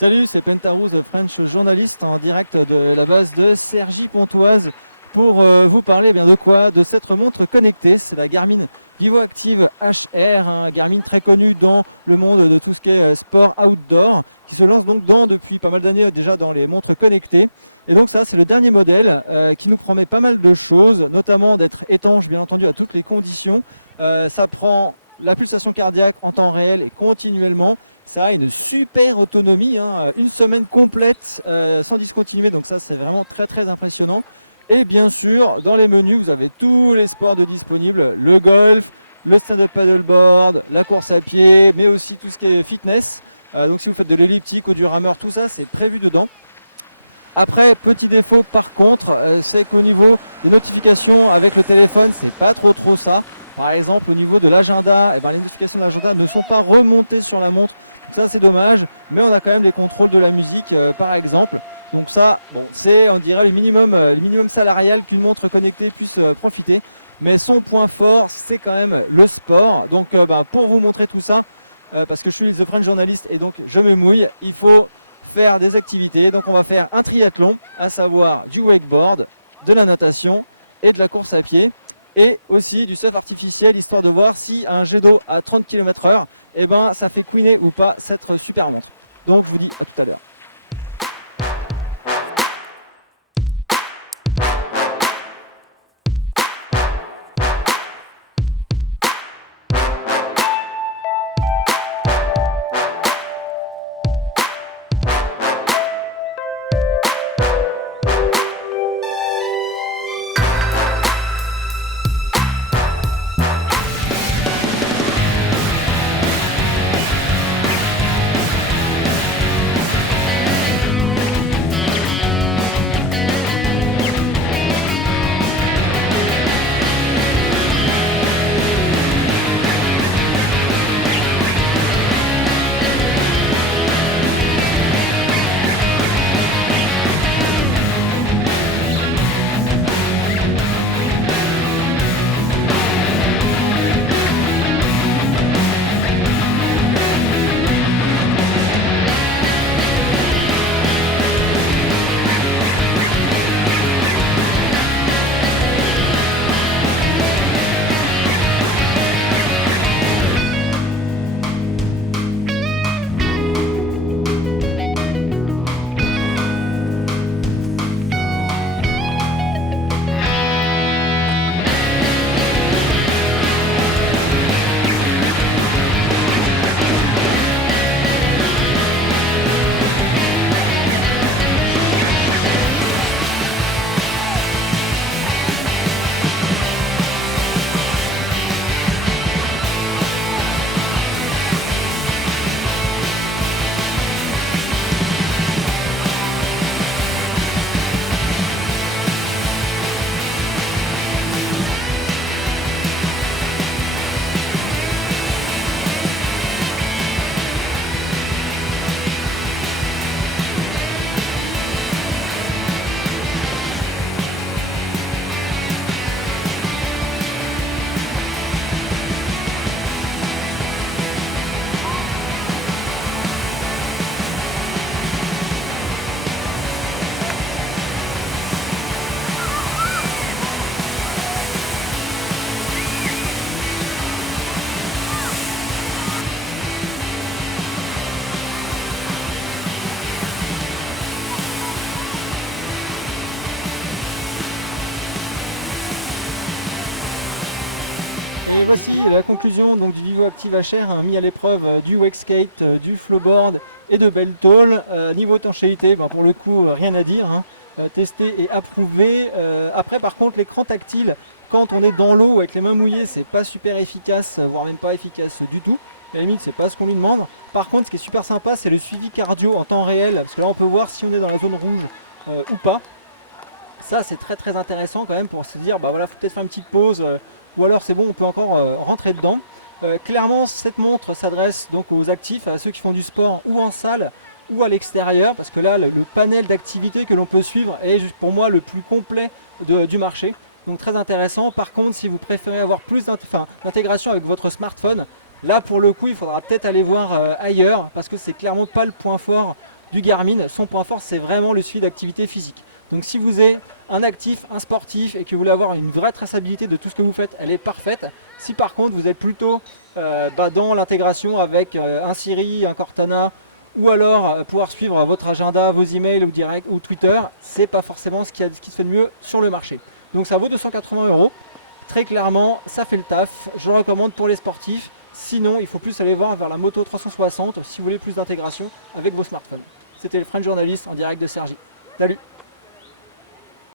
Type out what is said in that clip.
Salut, c'est Pentarou, The French Journalist, en direct de la base de Cergy-Pontoise pour vous parler bien de quoi? De cette montre connectée. C'est la Garmin Vivoactive HR, un Garmin très connu dans le monde de tout ce qui est sport outdoor, qui se lance donc depuis pas mal d'années déjà dans les montres connectées. Et donc ça, c'est le dernier modèle qui nous promet pas mal de choses, notamment d'être étanche bien entendu à toutes les conditions. Ça prend la pulsation cardiaque en temps réel et continuellement. Ça a une super autonomie, une semaine complète sans discontinuer, donc ça c'est vraiment très très impressionnant. Et bien sûr, dans les menus, vous avez tous les sports de disponibles, le golf, le stand-up paddleboard, la course à pied, mais aussi tout ce qui est fitness. Donc si vous faites de l'elliptique ou du rameur, tout ça c'est prévu dedans. Après, petit défaut par contre, c'est qu'au niveau des notifications avec le téléphone, c'est pas trop ça. Par exemple, au niveau de l'agenda, les notifications de l'agenda ne sont pas remontées sur la montre. Donc ça, c'est dommage. Mais on a quand même les contrôles de la musique, par exemple. Donc ça, bon, c'est, on dirait, le minimum salarial qu'une montre connectée puisse profiter. Mais son point fort, c'est quand même le sport. Donc pour vous montrer tout ça, parce que je suis The French Journalist et donc je me mouille, il faut faire des activités. Donc on va faire un triathlon, à savoir du wakeboard, de la natation et de la course à pied. Et aussi du surf artificiel, histoire de voir si un jet d'eau à 30 km/h, ça fait couiner ou pas cette super montre. Donc je vous dis à tout à l'heure. Et voici la conclusion donc, du Vivoactive HR mis à l'épreuve du wakeskate, du flowboard et de Beltall. Niveau étanchéité, pour le coup, rien à dire. Testé et approuvé. Après, par contre, l'écran tactile, quand on est dans l'eau avec les mains mouillées, c'est pas super efficace, voire même pas efficace du tout. À la limite, c'est pas ce qu'on lui demande. Par contre, ce qui est super sympa, c'est le suivi cardio en temps réel, parce que là, on peut voir si on est dans la zone rouge ou pas. Ça, c'est très très intéressant quand même pour se dire, faut peut-être faire une petite pause. Ou alors c'est bon, on peut encore rentrer dedans. Clairement, cette montre s'adresse donc aux actifs, à ceux qui font du sport ou en salle ou à l'extérieur, parce que là, le panel d'activités que l'on peut suivre est pour moi le plus complet du marché. Donc très intéressant. Par contre, si vous préférez avoir plus d'intégration avec votre smartphone, là pour le coup, il faudra peut-être aller voir ailleurs, parce que c'est clairement pas le point fort du Garmin. Son point fort, c'est vraiment le suivi d'activité physique. Donc si vous êtes un actif, un sportif et que vous voulez avoir une vraie traçabilité de tout ce que vous faites, elle est parfaite. Si par contre vous êtes plutôt dans l'intégration avec un Siri, un Cortana, ou alors pouvoir suivre votre agenda, vos emails ou direct ou Twitter, c'est pas forcément ce qui se fait de mieux sur le marché. Donc ça vaut 280 €. Très clairement, ça fait le taf. Je le recommande pour les sportifs. Sinon, il faut plus aller voir vers la Moto 360 si vous voulez plus d'intégration avec vos smartphones. C'était le French Journalist en direct de Cergy. Salut!